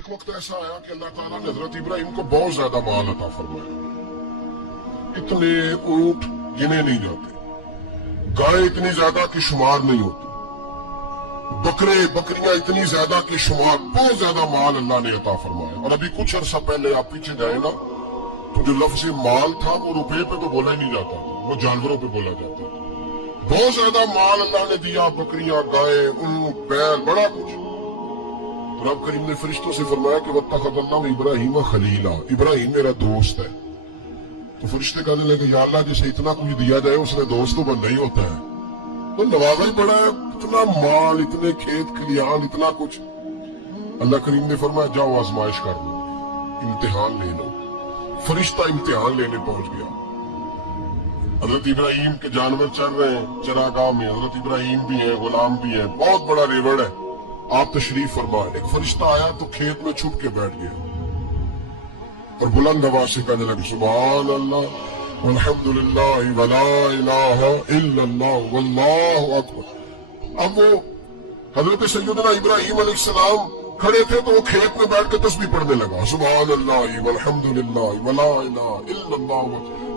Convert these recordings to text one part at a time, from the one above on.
ایک وقت ایسا آیا کہ اللہ تعالیٰ نے حضرت ابراہیم کو بہت زیادہ مال عطا فرمایا. اتنے اونٹ گنے نہیں جاتے، گائے اتنی زیادہ کہ شمار نہیں ہوتی، بکرے بکریاں اتنی زیادہ کہ شمار، بہت زیادہ مال اللہ نے عطا فرمایا. اور ابھی کچھ عرصہ پہلے آپ پیچھے جائیں نا تو جو لفظ مال تھا وہ روپے پہ تو بولا ہی نہیں جاتا تھا، وہ جانوروں پہ بولا جاتا تھا. بہت زیادہ مال اللہ نے دیا، بکریاں، گائے، اونٹ، بیل، بڑا کچھ. رب کریم نے فرشتوں سے فرمایا کہ وَاتَّخَذَ اللَّهُ إِبْرَاهِيمَ خَلِيلًا، ابراہیم میرا دوست ہے. تو فرشتے کہنے لگے یا اللہ جسے اتنا کچھ دیا جائے اس نے دوست تو بننا ہی ہوتا ہے، تو نوازا ہی بڑا ہے، اتنا مال، اتنے کھیت کھلیان، اتنا کچھ. اللہ کریم نے فرمایا جاؤ آزمائش کر لو، امتحان لے لو. فرشتہ امتحان لینے پہنچ گیا. حضرت ابراہیم کے جانور چل رہے ہیں چراگاہ میں، حضرت ابراہیم بھی ہیں، غلام بھی ہیں، بہت بڑا ریوڑ ہے. آپ تشریف فرما. ایک فرشتہ آیا تو کھیت میں چھپ کے بیٹھ گیا اور بلند آواز سے کہنے لگا سبحان اللہ والحمدللہ ولا الہ الا اللہ واللہ اکبر. اب وہ حضرت سیدنا ابراہیم علیہ السلام کھڑے تھے تو وہ کھیت میں بیٹھ کے تسبیح پڑھنے لگا سبحان اللہ والحمدللہ ولا الہ الا اللہ.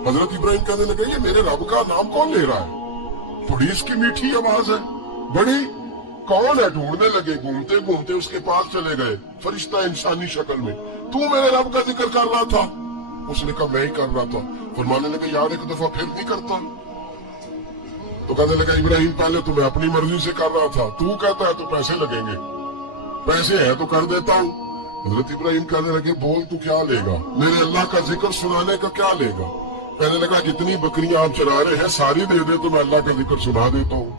حضرت ابراہیم کہنے لگے یہ میرے رب کا نام کون لے رہا ہے؟ تھوڑی اس کی میٹھی آواز ہے، بڑی، کون ہے؟ ڈھونڈنے لگے، گھومتے گھومتے اس کے پاس چلے گئے. فرشتہ انسانی شکل میں، تو میرے رب کا ذکر کر رہا تھا؟ اس نے کہا میں ہی کر رہا تھا. فرمانے لگے یار ایک دفعہ پھر نہیں کرتا؟ تو کہنے لگا ابراہیم پہلے تو میں اپنی مرضی سے کر رہا تھا، تو کہتا ہے تو پیسے لگیں گے، پیسے ہیں تو کر دیتا ہوں. حضرت ابراہیم کہنے لگے بول تو کیا لے گا؟ میرے اللہ کا ذکر سنانے کا کیا لے گا؟ کہنے لگا جتنی بکریاں آپ چرا رہے ہیں ساری دے دے تو میں اللہ کا ذکر سنا دیتا ہوں.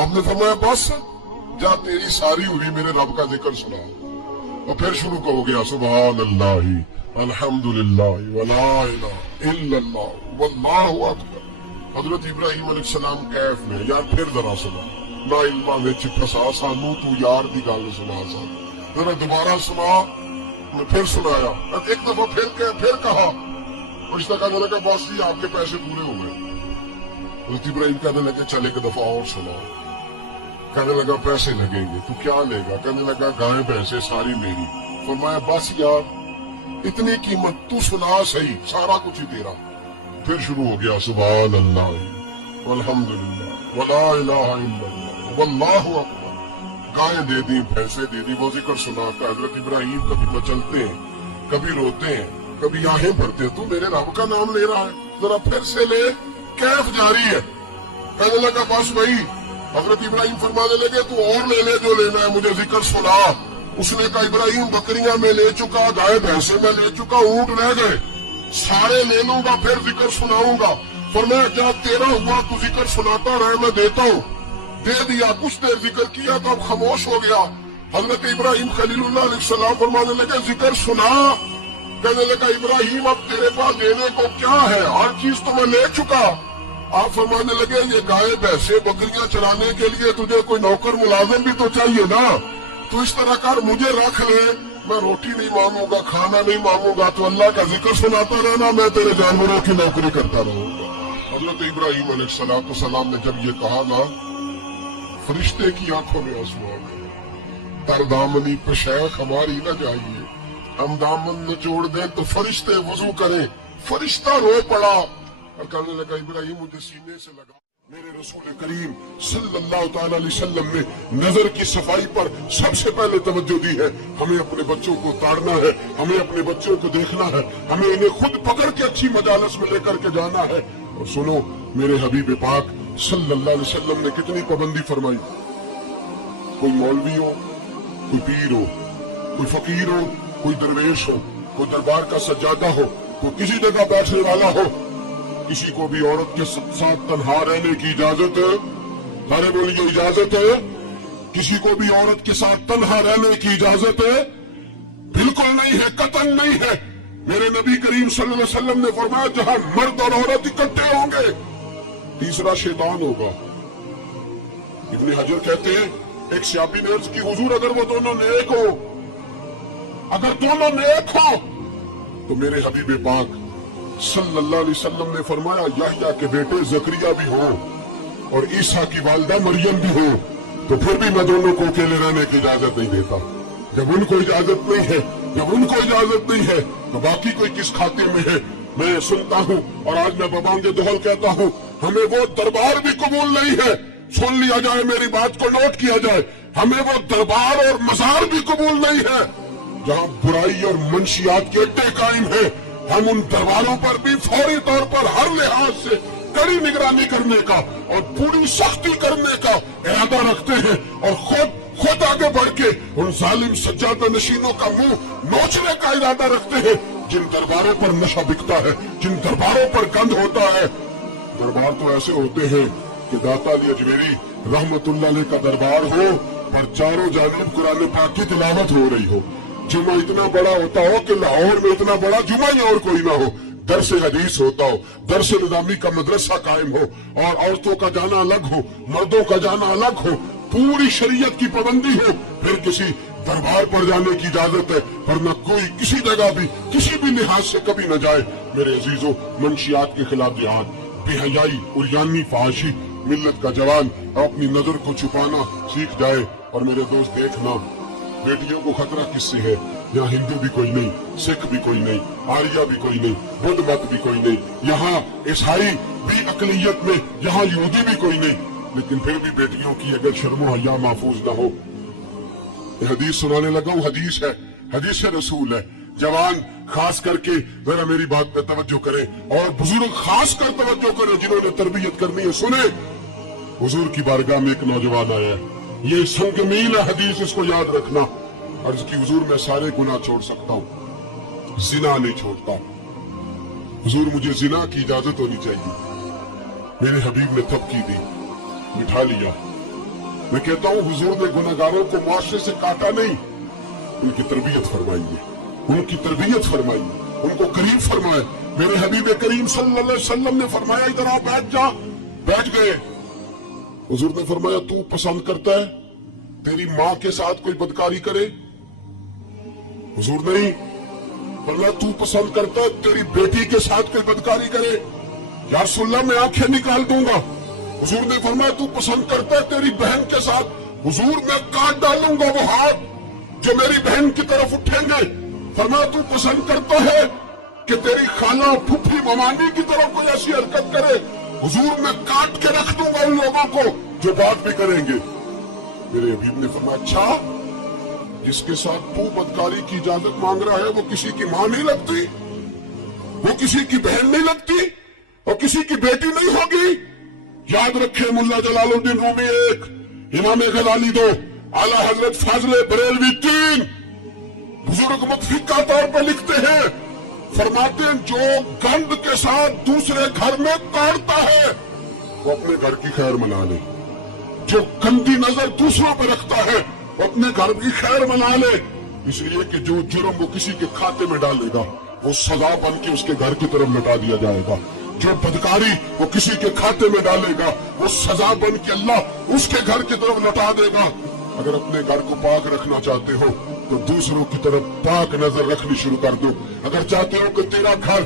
آپ نے فرمایا بس جا تیری ساری ہوئی میرے رب کا ذکر سنا. اور پھر شروع ہو گیا سبحان اللہ الحمدللہ ولا الہ الا اللہ واللہ اکبر. حضرت ابراہیم علیہ السلام کیف میں یار پھر ذرا سنا، نا علما وچ پھسا سانو تو یار دی گل سنا سا. ذرا دوبارہ سنا. میں پھر سنایا، ایک دفعہ پھر کہا. رشتہ کہنے لگا باس جی آپ کے پیسے پورے ہو گئے. حضرت ابراہیم کہنے لگے چل ایک دفعہ اور سنا. کہنے لگا پیسے لگیں گے. تو کیا لے گا؟ کہنے لگا گائے بھینسیں ساری میری. فرمایا بس یار اتنی قیمت، تو سنا صحیح، سارا کچھ ہی تیرا. پھر شروع ہو گیا سبحان اللہ والحمدللہ ولا الہ الا اللہ واللہ اکبر. گائیں دے دی، بھینسیں دے دی، وہ ذکر سنا کر حضرت ابراہیم کبھی مچلتے ہیں، کبھی روتے ہیں، کبھی آہیں بھرتے ہیں. تو میرے رب کا نام لے رہا ہے، ذرا پھر سے لے. کیف جاری ہے. کہنے لگا بس بھائی. حضرت ابراہیم فرمانے لگے تو اور لے لے جو لینا ہے، مجھے ذکر سنا. اس نے کہا ابراہیم بکریاں میں لے چکا، گائے بھینسیں میں لے چکا، اونٹ رہ گئے، سارے لے لوں گا پھر ذکر سناؤں گا. فرمایا جا تیرا ہوا تو ذکر سناتا رہے، میں دیتا ہوں. دے دیا. کچھ دیر ذکر کیا تو اب خاموش ہو گیا. حضرت ابراہیم خلیل اللہ علیہ السلام فرمانے لگے ذکر سنا. کہنے لگا ابراہیم اب تیرے پاس دینے کو کیا ہے؟ ہر چیز تو میں لے چکا. آپ فرمانے لگے یہ گائے بھینسیں بکریاں چرانے کے لیے تجھے کوئی نوکر ملازم بھی تو چاہیے نا. تو اس طرح کر مجھے رکھ لے، میں روٹی نہیں مانگوں گا، کھانا نہیں مانگوں گا، تو اللہ کا ذکر سناتا رہنا، میں تیرے جانوروں کی نوکری کرتا رہوں گا. حضرت ابراہیم علیہ السلام نے جب یہ کہا نا فرشتے کی آنکھوں میں آنسو آ گئے. تر دامنی پہ شیخ ہماری نہ جائیے، ہم دامن نچوڑ دیں تو فرشتے وضو کریں. فرشتہ رو پڑا اور کہنے لگا ابراہیم مجھے سینے سے لگا. میرے رسول کریم صلی اللہ تعالی علیہ وسلم نے نظر کی صفائی پر سب سے پہلے توجہ دی ہے. ہمیں اپنے بچوں کو تاڑنا ہے، ہمیں اپنے بچوں کو دیکھنا ہے، ہمیں انہیں خود پکڑ کے اچھی مجالس میں لے کر کے جانا ہے. اور سنو میرے حبیب پاک صلی اللہ علیہ وسلم نے کتنی پابندی فرمائی. کوئی مولوی ہو، کوئی پیر ہو، کوئی فقیر ہو، کوئی درویش ہو، کوئی دربار کا سجادہ ہو، کوئی کسی جگہ بیٹھنے والا ہو، کسی کو بھی عورت کے ساتھ تنہا رہنے کی اجازت ہے؟ سارے بولیے اجازت ہے؟ کسی کو بھی عورت کے ساتھ تنہا رہنے کی اجازت ہے؟ بالکل نہیں ہے، قطعاً نہیں ہے. میرے نبی کریم صلی اللہ علیہ وسلم نے فرمایا جہاں مرد اور عورت اکٹھے ہوں گے تیسرا شیطان ہوگا. ابن حجر کہتے ہیں ایک سیابی نے عرض کی حضور اگر وہ دونوں نیک ہو، اگر دونوں نیک ہو تو میرے حبیب پاک صلی اللہ علیہ وسلم نے فرمایا یحییٰ کے بیٹے زکریا بھی ہو اور عیسیٰ کی والدہ مریم بھی ہو تو پھر بھی میں دونوں کو اکیلے رہنے کی اجازت نہیں دیتا. जब उनको इजाजत नहीं है, जब उनको इजाजत नहीं है तो बाकी कोई किस खाते में है। मैं सुनता हूँ और आज मैं बबांगे दोहल कहता हूँ, हमें वो दरबार भी कबूल नहीं है। सुन लिया जाए, मेरी बात को नोट किया जाए, हमें वो दरबार और मजार भी कबूल नहीं है जहाँ बुराई और मंशियात के अड्डे कायम है। हम उन दरबारों पर भी फौरी तौर पर हर लिहाज से कड़ी निगरानी करने का और पूरी सख्ती करने का इरादा रखते हैं और खुद आगे बढ़ के उन जालिम सज्जादा नशीनों का मुंह नोचने का इरादा रखते हैं जिन दरबारों पर नशा बिकता है, जिन दरबारों पर गंद होता है। दरबार तो ऐसे होते हैं कि दाता अली अजमेरी रहमतुल्लाह अलैह का दरबार हो पर चारों जानिब कुरान पाक की तिलावत हो रही हो। जुमा इतना बड़ा होता हो कि लाहौर में इतना बड़ा जुमा ही और कोई ना हो। दरस हदीस होता हो, दरस निजामी का मदरसा कायम हो और औरतों का जाना अलग हो, मर्दों का जाना अलग हो, पूरी शरीयत की पाबंदी हो, फिर किसी दरबार पर जाने की इजाजत है, वरना कोई किसी जगह भी किसी भी लिहाज से कभी न जाए। मेरे अजीजों, मंशियात के खिलाफ जिहाद, बेहयाई, उरियानी, फहाशी, मिल्लत का जवान अपनी नजर को छुपाना सीख जाए। और मेरे दोस्त देखना, बेटियों को खतरा किससे है? यहाँ हिंदू भी कोई नहीं, सिख भी कोई नहीं, आर्या भी कोई नहीं, बुद्ध मत भी कोई नहीं, यहाँ ईसाई भी अकलियत में, यहाँ यहूदी भी कोई नहीं, लेकिन फिर भी बेटियों की अगर शर्मो हया महफूज न हो। हदीस सुनाने लगा हूँ, हदीस है, हदीस रसूल है। जवान खास करके जरा मेरी बात पे तवज्जो करें और बुजुर्ग खास कर तवज्जो करें जिन्होंने तरबियत करनी है। सुने, हुजूर की बारगाह में एक नौजवान आया है, ये संगमील हदीस, इसको याद रखना। अर्ज की, हुजूर मैं सारे गुनाह छोड़ सकता हूँ, जिना नहीं छोड़ता। हुजूर मुझे जिना की इजाजत होनी चाहिए। मेरे हबीब ने थपकी दी, बिठा लिया। मैं कहता हूँ हुजूर ने गुनहगारों को मुआशरे से काटा नहीं, उनकी तरबियत फरमाई है, उनकी तरबियत फरमाई, उनको करीब फरमाए। मेरे हबीब करीम सल्लल्लाहु अलैहि वसल्लम ने फरमाया, इधर आओ, बैठ जा। बैठ गए। हुजूर ने फरमाया, तू पसंद करता है तेरी माँ के साथ कोई बदकारी करे? हुजूर नहीं फरमाया, तू पसंद करता है तेरी बेटी के साथ कोई बदकारी करे? या रसूलल्लाह, मैं आंखें निकाल दूंगा। हुजूर ने फरमाया, तू पसंद करता है तेरी बहन के साथ? हुजूर, मैं काट डालूंगा वो हाथ जो मेरी बहन की तरफ उठेंगे। फरमाया, तू पसंद करता है कि तेरी खाला, फुफी, ममानी की तरफ कोई ऐसी हरकत करे? हुजूर, मैं काट के रख दूंगा उन लोगों को जो बात भी करेंगे। मेरे हबीब ने फरमाया, अच्छा, जिसके साथ तू बदकारी की इजाजत मांग रहा है वो किसी की मां नहीं लगती, वो किसी की बहन नहीं लगती और किसी की बेटी नहीं होगी? याद रखे, मुल्ला जलालुद्दीन रूमी 1, इमाम गजाली 2, आला हजरत फाजले बरेलवी 3, बुजुर्ग मुतफिका तौर पर लिखते हैं, फरमाते हैं, जो गंद के साथ दूसरे घर में काटता है वो अपने घर की खैर मना ले, जो गंदी नजर दूसरों पर रखता है वो अपने घर की खैर मना ले। इसलिए कि जो जुर्म वो किसी के खाते में डालेगा वो सजा बन के उसके घर की तरफ लौटा दिया जाएगा, जो बदकारी वो किसी के खाते में डालेगा वो सजा बन के अल्लाह उसके घर की तरफ लौटा देगा। अगर अपने घर को पाक रखना चाहते हो तो दूसरों की तरफ पाक नजर रखनी शुरू कर दो। अगर चाहते हो कि तेरा घर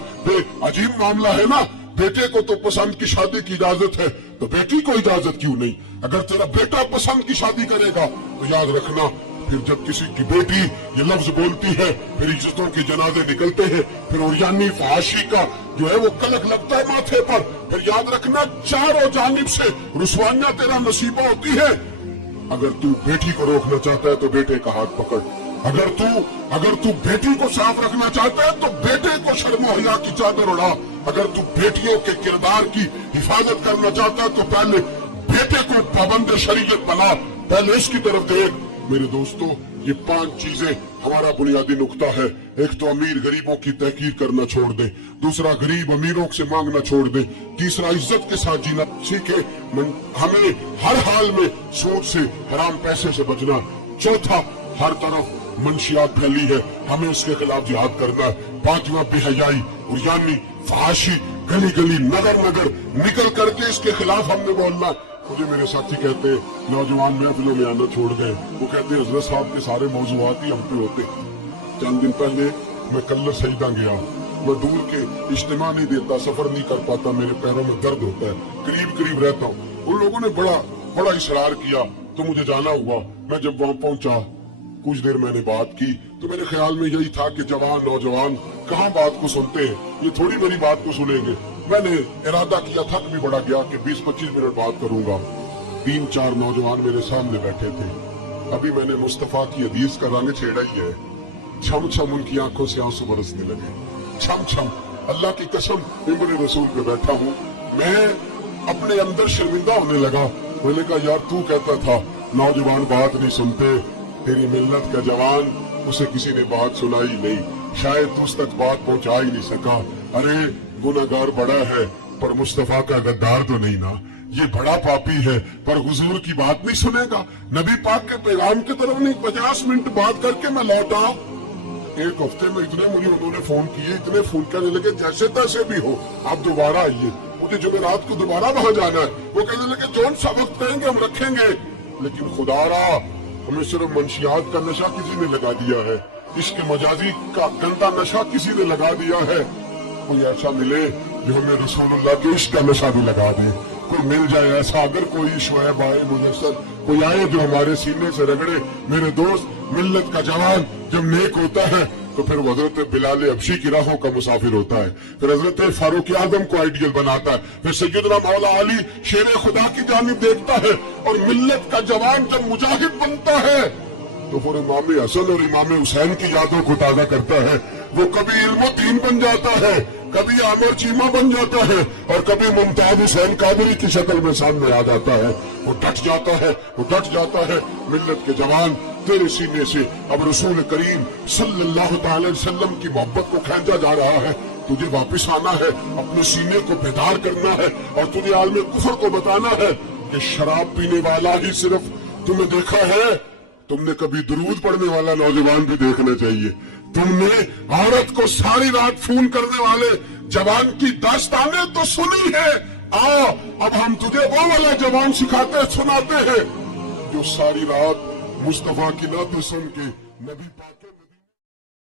अजीब मामला है ना, बेटे को तो पसंद की शादी की इजाजत है तो बेटी को इजाजत क्यों नहीं? अगर तेरा बेटा पसंद की शादी करेगा तो याद रखना, फिर जब किसी की बेटी ये लफ्ज बोलती है, फिर इज्जतों के जनाजे निकलते हैं, फिर उरियानी फहाशी का जो है वो कलक लगता है माथे पर, फिर याद रखना चारों जानिब से रुसवानियां तेरा नसीबा होती है। अगर तू बेटी को रोकना चाहता है तो बेटे का हाथ पकड़, अगर तू बेटी को साफ रखना चाहता है तो बेटे को शर्मो हया की चादर उड़ा, अगर तू बेटियों के किरदार की हिफाजत करना चाहता है तो पहले बेटे को पाबंद शरीयत बना, पहले इसकी तरफ देख। मेरे दोस्तों, ये 5 चीजें हमारा बुनियादी नुक्ता है। एक तो अमीर गरीबों की तहकीर करना छोड़ दे, दूसरा गरीब अमीरों से मांगना छोड़ दे, तीसरा इज्जत के साथ जीना सीखे, हमें हर हाल में सूद से, हराम पैसे से बचना। चौथा, हर तरफ मंशियात फैली है, हमें उसके खिलाफ जिहाद करना है। 5वां, बेहयाई, उरियानी, फहाशी, गली गली, नगर नगर निकल करके इसके खिलाफ हमने बोलना। मुझे मेरे साथी कहते हैं नौजवान महफिलों में आना छोड़ गए, वो कहते हैं हजरत साहब के सारे मौजूआत ही हम पे होते। चंद दिन पहले मैं कल्लर सईदा गया, मैं दूर के इज्तिमा नहीं देता, सफर नहीं कर पाता, मेरे पैरों में दर्द होता है, करीब करीब रहता हूँ। उन लोगों ने बड़ा इसरार किया तो मुझे जाना हुआ। मैं जब वहां पहुंचा कुछ देर मैंने बात की तो मेरे ख्याल में यही था कि जवान नौजवान कहाँ बात को सुनते हैं, ये थोड़ी मेरी बात को सुनेंगे। मैंने इरादा किया, थक भी बड़ा गया कि 20-25 मिनट बात करूंगा। 3-4 नौजवान मेरे सामने बैठे थे। अभी मैंने मुस्तफा की हदीस का रंग छेड़ा ही है। छम छम उनकी आंखों से आंसू बरसने लगे। छम छम, अल्लाह की कसम, मिंबर रसूल पे बैठा हूँ। मैं अपने अंदर शर्मिंदा होने लगा। मैंने कहा यार तू कहता था नौजवान बात नहीं सुनते, तेरी मिल्लत का जवान, उसे किसी ने बात सुनाई नहीं, शायद तू उस तक बात पहुंचा ही नहीं सका। अरे गुनहगार बड़ा है पर मुस्तफा का गद्दार तो नहीं ना। ये बड़ा पापी है पर हुजूर की बात नहीं सुनेगा। नबी पाक के पैगाम की तरफ नहीं 50 मिनट बात करके मैं लौटा। एक हफ्ते में इतने मुझे उन्होंने फोन किए, इतने फोन करने लगे जैसे तैसे भी हो आप दोबारा आइए, मुझे जुमेरात को दोबारा वहां जाना है। वो कहने लगे जौन सा वक्त कहेंगे हम रखेंगे, लेकिन खुदारा हमें सिर्फ मंशियात का नशा किसी ने लगा दिया है, इश्क मजाजी का गंदा नशा किसी ने लगा दिया है। कोई ऐसा मिले जो हमें रसूलुल्लाह के इश्क का नशा भी लगा दे। कोई मिल जाए ऐसा, अगर कोई शुएब आए मुयस्सर कोई आए जो हमारे सीने से रगड़े। मेरे दोस्त, मिल्लत का जवान जब नेक होता है तो फिर हजरत बिलाल हबशी की राहों का मुसाफिर होता है, फिर हजरत फारूक आजम को आइडियल बनाता है, फिर सैयदना मौला अली शेर खुदा की जानिब देखता है, और मिल्लत का जवान जब मुजाहिद बनता है तो फिर इमाम हसन और इमाम हुसैन की यादों को ताजा करता है। वो कभी इल्मो दीन बन जाता है, कभी आमर चीमा बन जाता है, और कभी मुमताज हुसैन कादरी की शक्ल में सामने आ जाता है। वो डट जाता है, वो डट जाता है। मिल्लत के जवान तेरे सीने से अब रसूल करीम सल्लल्लाहु अलैहि वसल्लम की मोहब्बत को खींचा जा रहा है। तुझे वापस आना है, अपने सीने को बेदार करना है, और तुझे आलम कुफर को बताना है कि शराब पीने वाला ही सिर्फ तुम्हें देखा है, तुमने कभी दुरूद पढ़ने वाला नौजवान भी देखना चाहिए। तुमने औरत को सारी रात फोन करने वाले जवान की दास्तानें तो सुनी है। आ अब हम तुझे वो वाला जवान सिखाते सुनाते हैं जो सारी रात मुस्तफा की नात सुन के नबी पाक